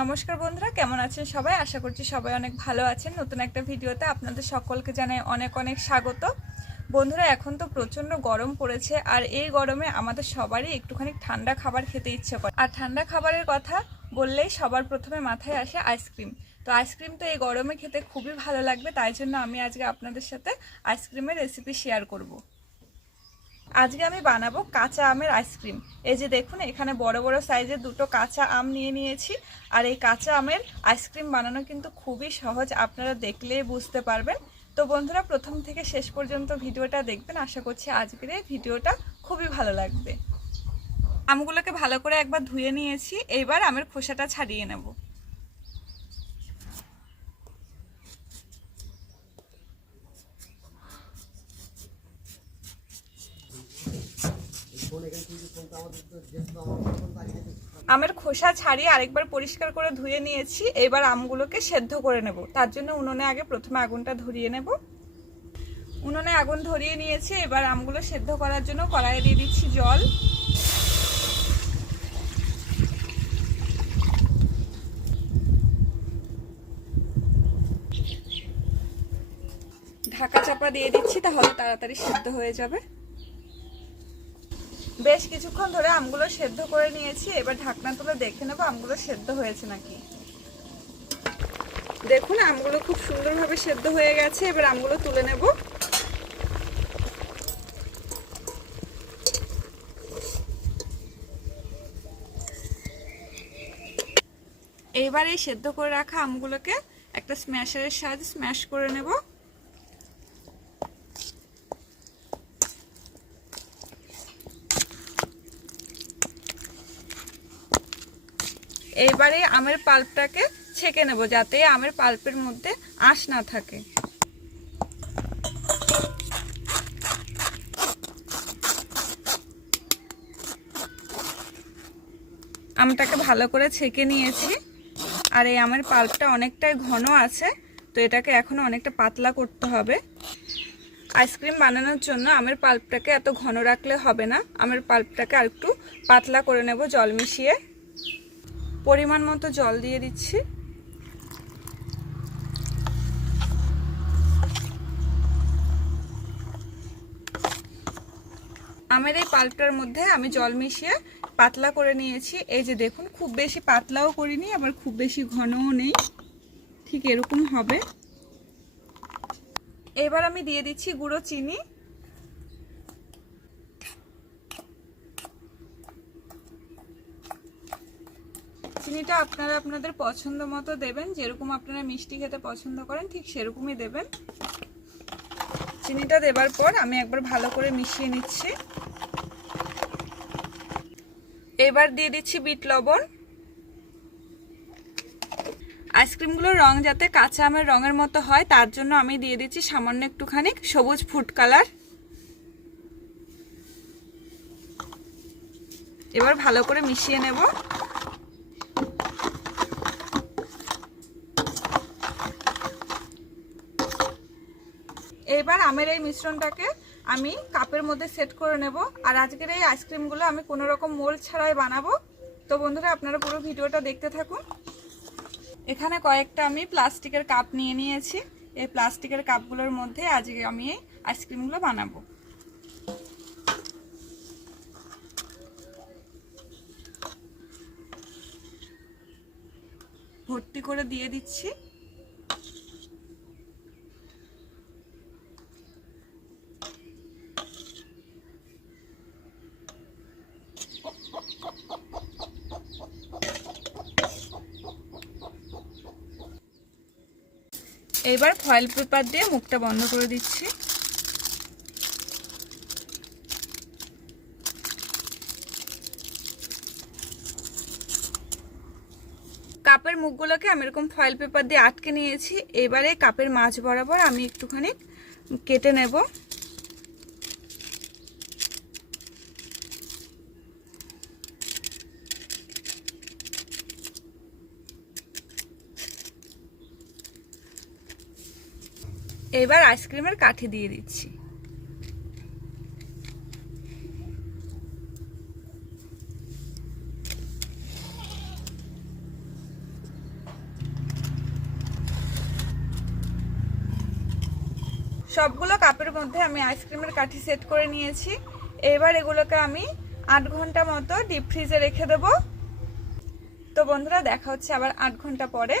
নমস্কার বন্ধুরা, কেমন আছেন সবাই? আশা করছি সবাই অনেক ভালো আছেন। নতুন একটা ভিডিওতে আপনাদের সকলকে জানাই অনেক অনেক স্বাগত। বন্ধুরা, এখন তো প্রচণ্ড গরম পড়েছে, আর এই গরমে আমাদের সবারই একটুখানি ঠান্ডা খাবার খেতে ইচ্ছে করে। আর ঠান্ডা খাবারের কথা বললেই সবার প্রথমে মাথায় আসে আইসক্রিম। তো আইসক্রিম তো এই গরমে খেতে খুবই ভালো লাগবে, তাই জন্য আমি আজকে আপনাদের সাথে আইসক্রিমের রেসিপি শেয়ার করব। আজকে আমি বানাবো কাঁচা আমের আইসক্রিম। এই যে দেখুন, এখানে বড় বড় সাইজের দুটো কাঁচা আম নিয়ে নিয়েছি। আর এই কাঁচা আমের আইসক্রিম বানানো কিন্তু খুবই সহজ, আপনারা দেখলেই বুঝতে পারবেন। তো বন্ধুরা, প্রথম থেকে শেষ পর্যন্ত ভিডিওটা দেখবেন। আশা করছি আজকের এই ভিডিওটা খুবই ভালো লাগবে। আমগুলোকে ভালো করে একবার ধুয়ে নিয়েছি। এইবার আমের খোসাটা ছাড়িয়ে নেব। আমের খোসা ছাড়িয়ে আরেকবার পরিষ্কার করে ধুয়ে নিয়েছি। এবার আমগুলোকে সেদ্ধ করে নেব। তার জন্য উনুনে আগে প্রথমে আগুনটা ধরিয়ে নেব। উনুনে আগুন ধরিয়ে নিয়েছি। এবার আমগুলো সেদ্ধ করার জন্য কড়াইয়ে দিয়ে দিচ্ছি জল। ঢাকা চাপা দিয়ে দিচ্ছি, তাহলে তাড়াতাড়ি সেদ্ধ হয়ে যাবে। বেশ কিছুক্ষণ ধরে আমগুলো সেদ্ধ করে নিয়েছি, এবার ঢাকনা তুলে দেখে নেব আমগুলো সেদ্ধ হয়েছে নাকি। দেখুন, আমগুলো খুব সুন্দরভাবে সেদ্ধ হয়ে গেছে, এবার আমগুলো তুলে নেব। এইবার এই সেদ্ধ করে রাখা আমগুলোকে একটা স্ম্যাশারের সাহায্যে স্ম্যাশ করে নেব। এইবারে আমের পাল্পটাকে ছেঁকে নেব যাতে আমের পাল্পের মধ্যে আঁশ না থাকে। আমটাকে ভালো করে ছেঁকে নিয়েছি। আর এই আমের পাল্পটা অনেকটাই ঘন আছে, তো এটাকে এখনও অনেকটা পাতলা করতে হবে। আইসক্রিম বানানোর জন্য আমের পাল্পটাকে এত ঘন রাখলে হবে না। আমের পাল্পটাকে আর একটু পাতলা করে নেব জল মিশিয়ে। পরিমাণ মতো জল দিয়ে দিচ্ছি। আমের এই পাল্পটার মধ্যে আমি জল মিশিয়ে পাতলা করে নিয়েছি। এই যে দেখুন, খুব বেশি পাতলাও করিনি, আবার খুব বেশি ঘনও নেই। ঠিক এরকম হবে। এবার আমি দিয়ে দিচ্ছি গুঁড়ো চিনি। চিনিটা আপনারা আপনাদের পছন্দ মতো দেবেন, যেরকম আপনারা মিষ্টি খেতে পছন্দ করেন, ঠিক সেরকমই দেবেন। চিনিটা দেবার পর আমি একবার ভালো করে মিশিয়ে নিচ্ছি। এবার দিয়ে দিচ্ছি বিট লবণ। আইসক্রিমগুলোর রং যাতে কাঁচা আমের রঙের মতো হয়, তার জন্য আমি দিয়ে দিচ্ছি সামান্য একটুখানি সবুজ ফুড কালার। এবার ভালো করে মিশিয়ে নেব এবার আমের এই মিশ্রণটাকে আমি কাপের মধ্যে সেট করে নেব। আর আজকের এই আইসক্রিমগুলো আমি কোনো রকম মোল ছাড়াই বানাবো। তো বন্ধুরা, আপনারা পুরো ভিডিওটা দেখতে থাকুন। এখানে কয়েকটা আমি প্লাস্টিকের কাপ নিয়ে নিয়েছি। এই প্লাস্টিকের কাপগুলোর মধ্যে আজকে আমি এই আইসক্রিমগুলো বানাবো। ভর্তি করে দিয়ে দিচ্ছি। এবার ফয়েল পেপার দিয়ে মুখটা বন্ধ করে দিচ্ছি। কাপের মুখগুলোকে আমি এরকম ফয়েল পেপার দিয়ে আটকে নিয়েছি। এবারে কাপের মাছ বরাবর আমি একটুখানি কেটে নেব। এবার আইসক্রিমের কাঠি দিয়ে দিচ্ছি। সবগুলো কাপের মধ্যে আমি আইসক্রিমের কাঠি সেট করে নিয়েছি। এবার এগুলোকে আমি আট ঘণ্টা মতো ডিপ ফ্রিজে রেখে দেবো। তো বন্ধুরা, দেখা হচ্ছে আবার আট ঘণ্টা পরে।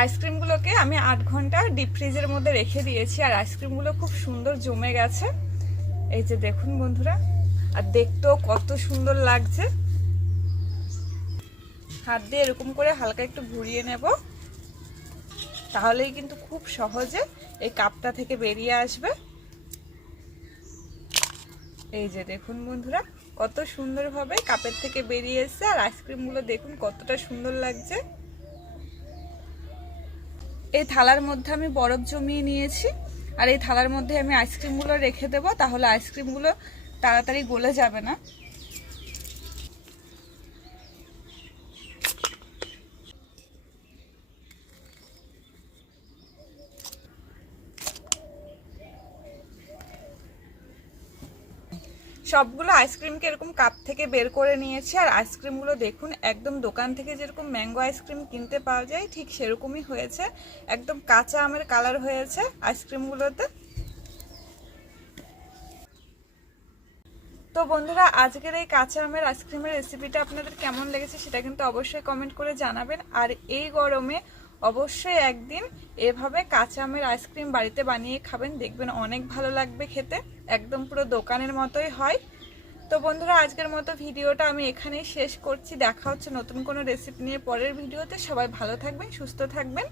আইসক্রিমগুলোকে আমি আট ঘণ্টা ডিপ ফ্রিজের মধ্যে রেখে দিয়েছি, আর আইসক্রিমগুলো খুব সুন্দর জমে গেছে। এই যে দেখুন বন্ধুরা, আর দেখতেও কত সুন্দর লাগছে। হাত দিয়ে এরকম করে হালকা একটু ঘুরিয়ে নেব, তাহলেই কিন্তু খুব সহজে এই কাপটা থেকে বেরিয়ে আসবে। এই যে দেখুন বন্ধুরা, কত সুন্দরভাবে কাপের থেকে বেরিয়ে এসছে, আর আইসক্রিমগুলো দেখুন কতটা সুন্দর লাগছে। এই থালার মধ্যে আমি বরফ জমিয়ে নিয়েছি, আর এই থালার মধ্যে আমি আইসক্রিমগুলো রেখে দেবো, তাহলে আইসক্রিমগুলো তাড়াতাড়ি গলে যাবে না। সবগুলো আইসক্রিমকে এরকম কাপ থেকে বের করে নিয়েছি, আর আইসক্রিমগুলো দেখুন, একদম দোকান থেকে যেরকম ম্যাঙ্গো আইসক্রিম কিনতে পাওয়া যায়, ঠিক সেরকমই হয়েছে। একদম কাঁচা আমের কালার হয়েছে আইসক্রিমগুলোতে। তো বন্ধুরা, আজকের এই কাঁচা আমের আইসক্রিমের রেসিপিটা আপনাদের কেমন লেগেছে সেটা কিন্তু অবশ্যই কমেন্ট করে জানাবেন। আর এই গরমে অবশ্যই একদিন এভাবে কাঁচা আমের আইসক্রিম বাড়িতে বানিয়ে খাবেন। দেখবেন অনেক ভালো লাগবে খেতে। একদম পুরো দোকানের মতোই হয়। তো বন্ধুরা, আজকের মতো ভিডিওটা আমি এখানেই শেষ করছি। দেখা হচ্ছে নতুন কোনো রেসিপি নিয়ে পরের ভিডিওতে। সবাই ভালো থাকবেন, সুস্থ থাকবেন।